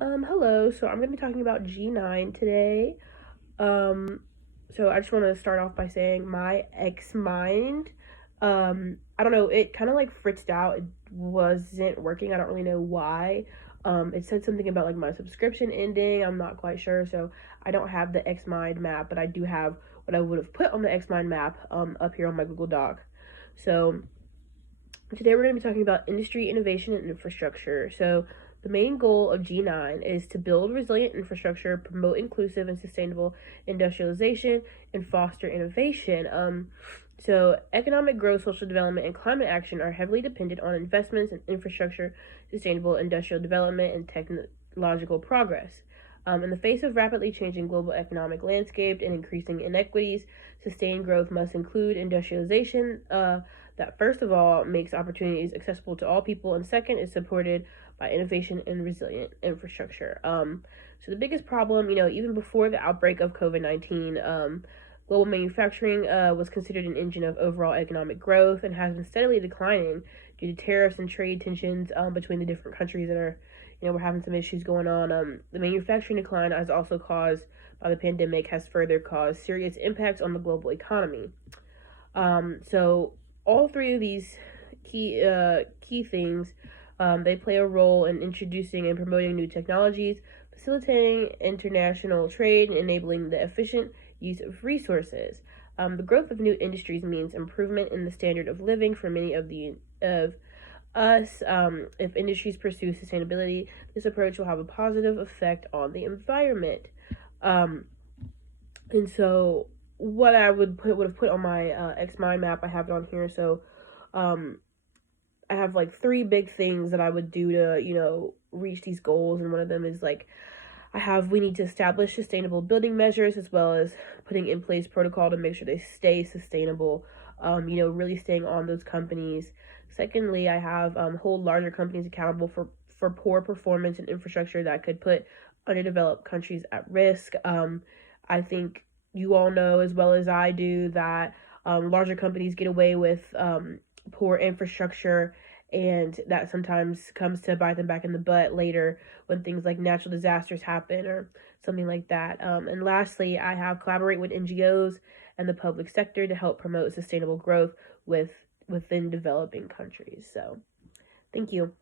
Hello. So I'm going to be talking about G9 today. Um, so I just want to start off by saying my ex mind. I don't know. It kind of like fritzed out. It wasn't working. I don't really know why. It said something about like my subscription ending. I'm not quite sure. So I don't have the X mind map, but I do have what I would have put on the X mind map up here on my Google Doc. So today we're going to be talking about industry, innovation, and infrastructure. So the main goal of G9 is to build resilient infrastructure, promote inclusive and sustainable industrialization, and foster innovation. So economic growth, social development, and climate action are heavily dependent on investments in infrastructure, sustainable industrial development, and technological progress. In the face of rapidly changing global economic landscape and increasing inequities, sustained growth must include industrialization that, first of all, makes opportunities accessible to all people, and second, is supported by innovation and resilient infrastructure. So the biggest problem, even before the outbreak of COVID-19, global manufacturing was considered an engine of overall economic growth and has been steadily declining due to tariffs and trade tensions between the different countries that are, we're having some issues going on. The manufacturing decline has also caused by the pandemic has further caused serious impacts on the global economy. So all three of these key things, they play a role in introducing and promoting new technologies, facilitating international trade, and enabling the efficient use of resources. The growth of new industries means improvement in the standard of living for many of us. If industries pursue sustainability, this approach will have a positive effect on the environment. Um, and so, what I would have put on my X mind map, I have it on here. So, um, I have like three big things that I would do to reach these goals, and one of them is like we need to establish sustainable building measures as well as putting in place protocol to make sure they stay sustainable. Really staying on those companies. Secondly, I have hold larger companies accountable for poor performance and infrastructure that could put underdeveloped countries at risk. I think you all know as well as I do that larger companies get away with poor infrastructure, and that sometimes comes to bite them back in the butt later when things like natural disasters happen or something like that. And lastly, I have collaborate with NGOs and the public sector to help promote sustainable growth within developing countries. So, thank you.